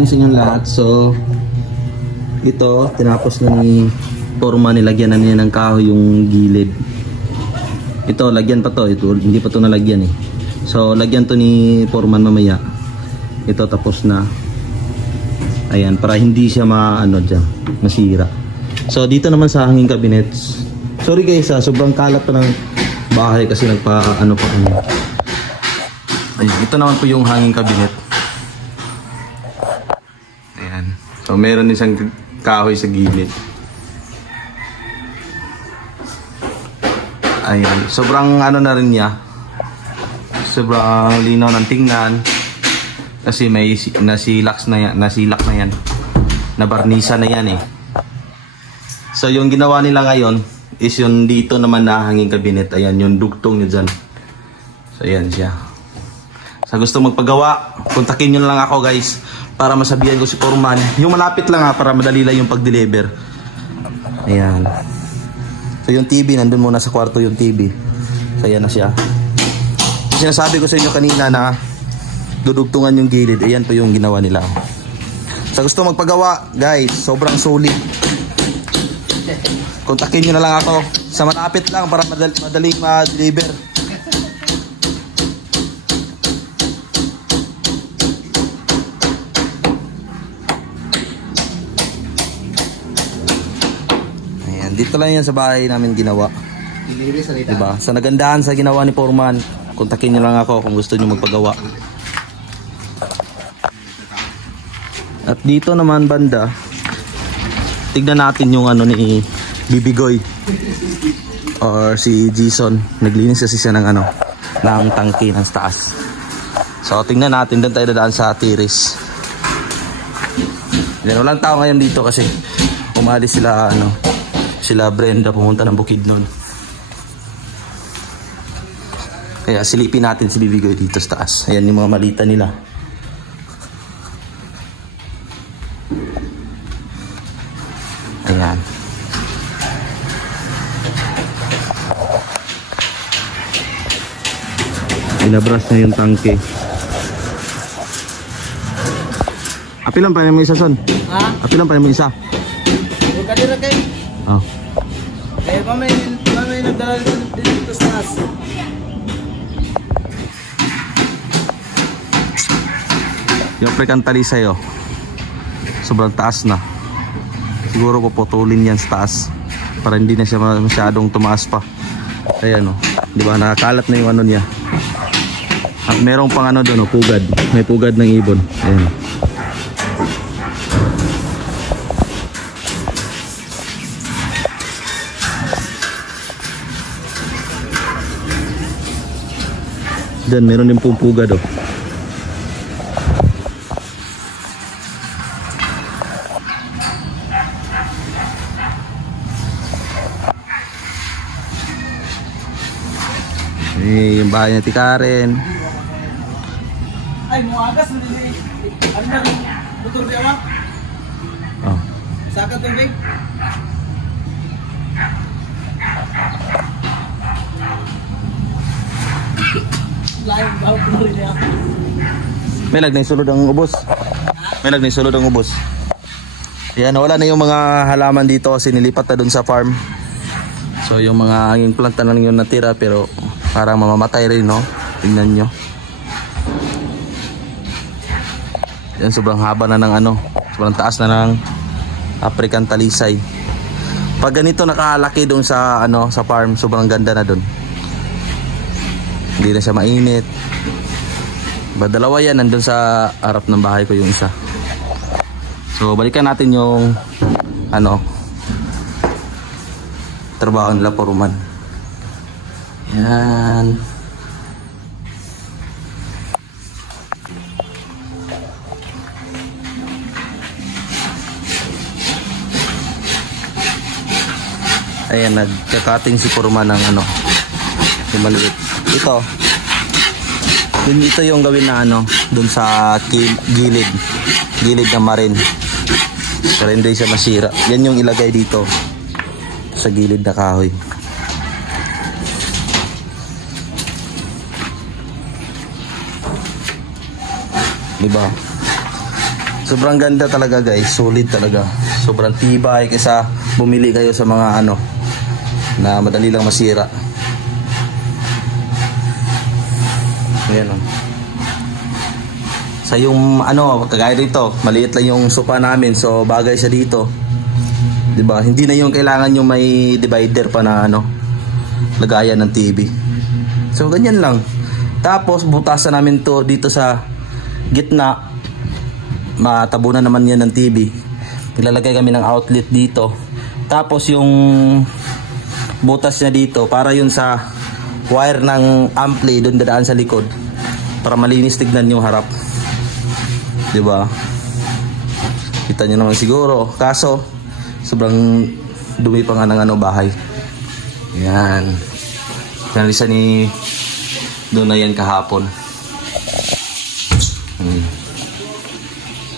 morning sa inyong lahat. So, ito, tinapos na ni Foreman, nilagyan na niya ng kahoy yung gilid. Ito, lagyan pa to. Ito, hindi pa to nalagyan eh. So, lagyan to ni Foreman mamaya. Ito, tapos na. Ayan, para hindi siya masira. So, dito naman sa hanging cabinets. Sorry guys, sobrang kalat pa ng bahay kasi Ayan, ito naman po yung hanging cabinet. Ayan. So, meron isang kahoy sa gilid. Ayan. Sobrang na rin niya. Sobrang linaw ng tingnan. Kasi may nasilak na yan. Nabarnisa na yan eh. So, yung ginawa nila ngayon is yung dito naman na hanging cabinet. Ayan, yung dugtong niya dyan. So, ayan siya. Sa gusto magpagawa, kontakin nyo lang ako guys para masabihan ko si Foreman. Yung malapit lang para madali lang yung pag-deliver. Ayan. So yung TV, nandun muna sa kwarto yung TV. So ayan na siya. Sinasabi ko sa inyo kanina na dudugtungan yung gilid. Ayan po yung ginawa nila. Sa gusto magpagawa guys, sobrang solid. Kontakin nyo na lang ako. Sa malapit lang para madaling ma-deliver. Dito lang yan sa bahay namin ginawa. Diba? Sa nagandahan sa ginawa ni Foreman, kontakin nyo lang ako kung gusto nyo magpagawa. At dito naman banda, tignan natin yung ni Bibigoy or si Jason. Naglinis kasi siya ng ng tangke ng taas. So tignan natin, doon tayo dadaan sa tiris. Walang tao ngayon dito kasi umalis sila sila Brenda pumunta ng Bukidnon. Kaya silipin natin si Bibigoy dito sa taas. Ayan yung mga malita nila. Ayan. Inabras na yung tangke. Apilan pa yung isa son? Ha? Apilan pa yung isa? Kadira kay. Oh. Eh, mamay nagdala dito sa taas. Yung pre-kantali sa'yo, sobrang taas na. Siguro puputulin yan sa taas para hindi na siya masyadong tumaas pa. Ayan di ba nakakalat na yung niya. At merong pang doon pugad. May pugad ng ibon. Ayan. Dan meron din pong pugad yung bahay ni Karen. Ay, muagas na din. Ano na rin? Motor di ama? Oh. Saka tubig? May nagnisulod ang ubos. Ayan, wala na yung mga halaman dito kasi nilipat na dun sa farm. So yung mga hanging planta na yung natira pero parang mamamatay rin tingnan nyo. Yan, sobrang haba na ng sobrang taas na ng African talisay. Pag ganito nakalaki dun sa sa farm, sobrang ganda na dun. Hindi na siya mainit. Dalawa yan, nandun sa harap ng bahay ko yung isa. So balikan natin yung trabaho nila Foreman. Yan. Ayan, nagkakating si Foreman ng yung maliit. Ito yung gawin na dun sa gilid ng marin para hindi siya masira. Yan yung ilagay dito sa gilid na kahoy. Diba? Sobrang ganda talaga guys, solid talaga. Sobrang tibay kaysa bumili kayo sa mga ano na madali lang masira. Ayan o. Sa yung ano, kagaya dito, maliit lang yung sofa namin, so bagay siya dito. 'Di ba? Hindi na yung kailangan yung may divider pa na ano, lagayan ng TV. So ganyan lang. Tapos butasan namin to dito sa gitna. Matabunan naman yan ng TV. Nilalagay kami ng outlet dito. Tapos yung butas niya dito para yun sa wire ng ampli doon dadaan sa likod para malinis tignan yung harap. 'Di ba? Kita niyo naman siguro. Kaso sobrang dumi pa nga ng ano bahay. Yan. Nalisa ni doon na yan kahapon.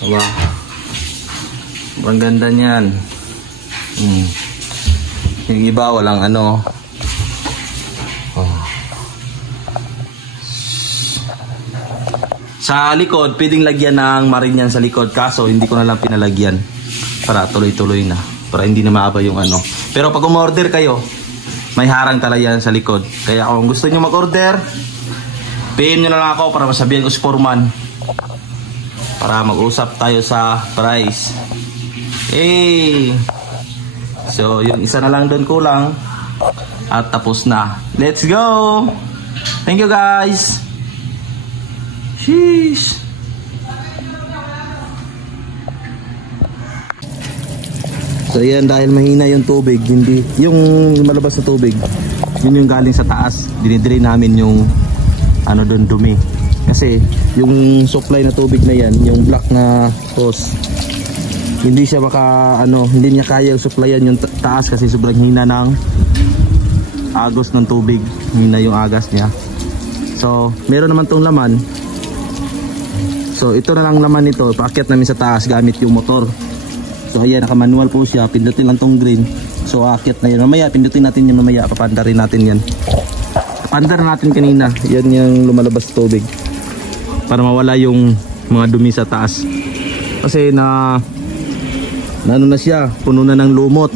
Diba? Ang ganda niyan. Yung iba walang ano. Sa likod, pwedeng lagyan ng marin yan sa likod. Kaso hindi ko na lang pinalagyan para tuloy-tuloy na. Para hindi na maaba yung ano. Pero pag umorder kayo, may harang talaga yan sa likod. Kaya kung gusto nyo mag-order, PM nyo na lang ako para masabihan ko si Foreman. Para mag-usap tayo sa price. So yung isa na lang doon kulang. At tapos na. Let's go! Thank you guys! Sheesh! So yan, dahil mahina yung tubig, hindi yung malabas na tubig, yun yung galing sa taas. Dinidrain namin yung ano doon dumi. Kasi yung supply na tubig na yan, yung black na hose, hindi siya hindi niya kaya supplyan yung taas kasi sobrang hina ng agos ng tubig. Hina yung agas niya. So meron naman tong laman. So ito na lang naman ito, paakyat namin sa taas gamit yung motor. So ayan, naka-manual po siya, pindutin lang tong green. So aakyat na yan. Mamaya pindutin natin yan, mamaya papandarin natin yan. Pandar natin kanina, yan yung lumalabas sa tubig para mawala yung mga dumi sa taas kasi na ano na siya, puno na ng lumot,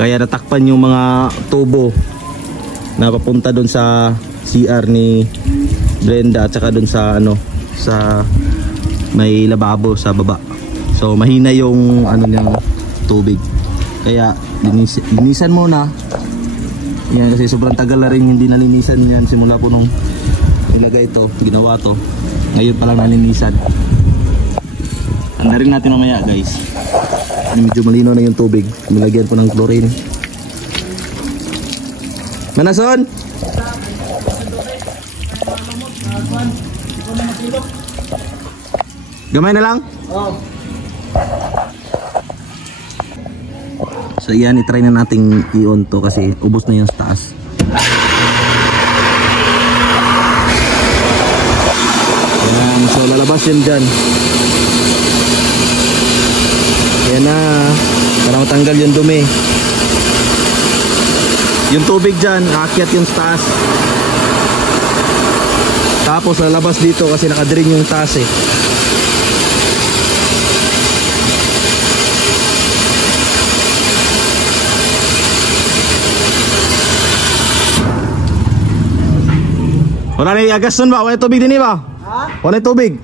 kaya natakpan yung mga tubo na papunta doon sa CR ni Brenda at saka doon sa ano, sa may lababo sa baba. So mahina yung ano niyang tubig, kaya linisan muna yan kasi sobrang tagal na rin hindi nalinisan yan simula po nung ilagay ito, ginawa to. Ngayon pa lang nalinisan. Andarin natin mamaya guys. Medyo malino na yung tubig. Nilagyan po ng chlorine. Manason! Gamay na lang? Oo. So yan, itry na nating i-on to kasi ubos na yung taas. Ayan, so lalabas yun dyan. Ayan na, para matanggal yung dumi. Yung tubig dyan, aakyat yung taas. Tapos lalabas dito kasi nakadring yung taas eh. Wala na iagas nun ba? Wala tubig din ba? Ha? Wala tubig.